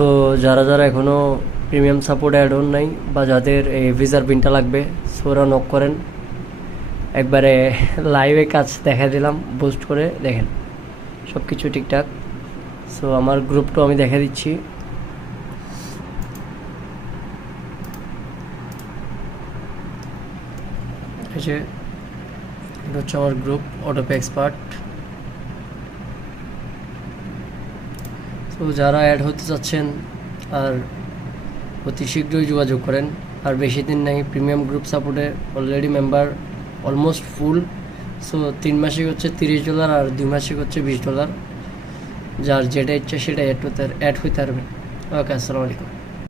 So যারা যারা এখনও প্রিমিয়াম সাপোর্ট অ্যাড অন নাই বা যাদের এই ভিসার পিনটা লাগবে, সো ওরা নক করেন। একবারে লাইভে কাজ দেখা দিলাম, বুস্ট করে দেখেন সব কিছু ঠিকঠাক। সো আমার গ্রুপটাও আমি দেখা দিচ্ছি। এই যে এটা হচ্ছে আমার গ্রুপ অটোপে এক্সপার্ট। তো যারা অ্যাড হতে চাচ্ছেন আর অতি শীঘ্রই যোগাযোগ করেন, আর বেশি দিন নেই। প্রিমিয়াম গ্রুপ সাপোর্টে already member almost full. So 3 মাসিক হচ্ছে $30 আর 2 মাসিক হচ্ছে $20। যার যেটা ইচ্ছা সেটা অ্যাড হইতে পারবেন। ওকে, আসসালামু আলাইকুম।